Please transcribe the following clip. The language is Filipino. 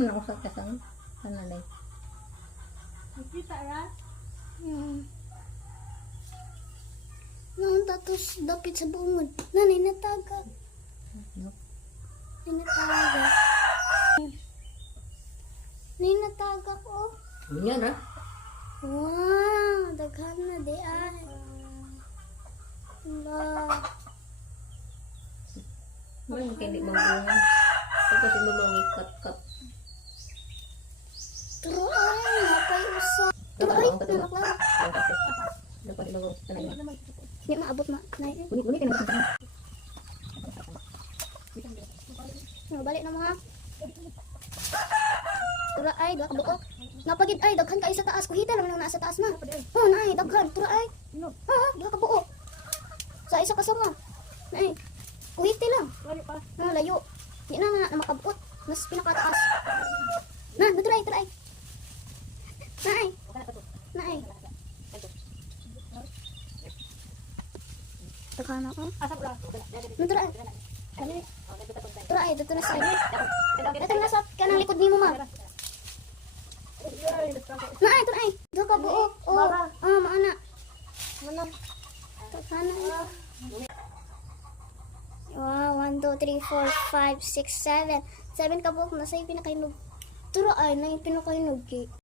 Nausap ka sa kanalay. Nakita ra? Noon tatos dapit sa bungod. Nanay nataga. No? Ninataga. Ninataga ko. Ganyan ha? Wow, daghan na di ay. Ba. May hindi magbunga. Tapos ilulong ikat-kat. Pero ay, napay usa. Pero ay, nalaklaro. Dapat ilulong. Tanay ba? Hindi maabot na. Nay. Uni ka naman. Balik na mga. Tura ay, dua ka buok. Napagid ay, daghan ka sa taas. Kuhita lang na nasa taas na. Oh, nay, daghan. Tura ay. Dua ka buok. Sa isa kasama. Nay, kuhiti lang. Wali pa. Layo. Di na nga na makabot. Mas pinakataas. Na, naturay, turay. Nay. Nay. Daghan ako. Asa pula? Naturay. Turay, dito na sa iyo. Dito na sa kanang likod ni mo, ma. Nay, turay. Dua ka buok. Oh, maana. Manang. Daghan na. Wow, 1, 2, 3, 4, 5, 6, 7. 7 ka buok na sa'yo pinakainog. Turo ay, na yung pinakainog.